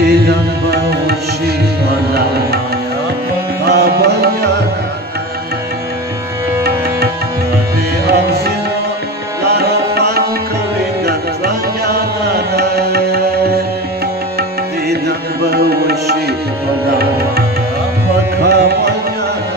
Dinan bahushi malamaya pagkabayan Di ang sino larapan kawinan ranyanan Dinan bahushi malamaya pagkabayan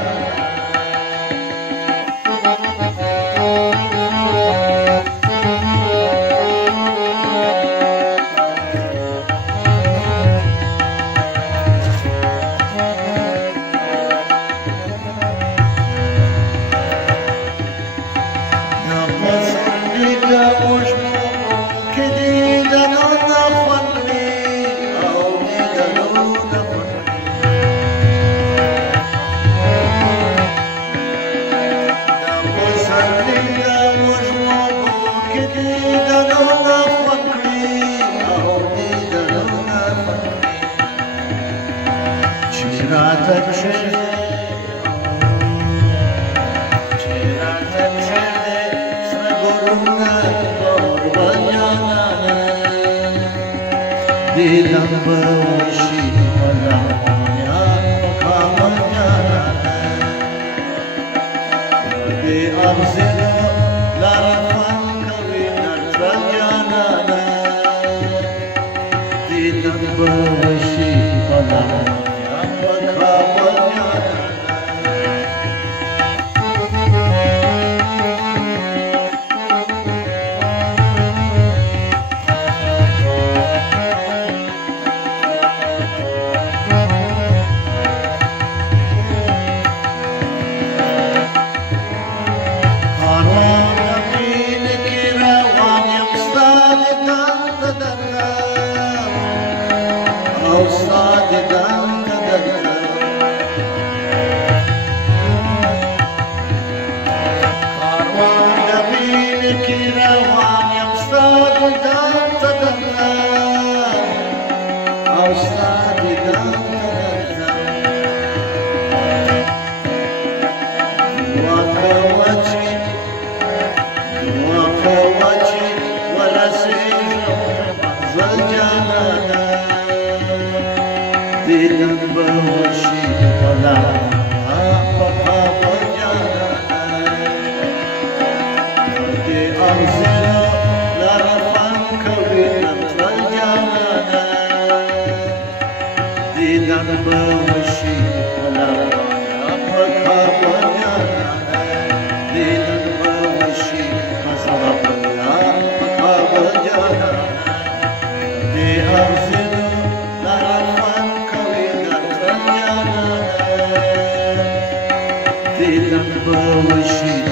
Dinan bahushi malamaya pagkabayan Di ang sino larapan kawinan ranyanan Dinan bahushi malamaya pagkabayan Dinan bahushi malamaya pagkabayan Di ang sino larapan kawinan ranyanan Dinan bahushi malamaya pagkabayan Dinan bahushi malamaya pagkabayan Di ang sino larapan kawinan ranyanan Dinan bahushi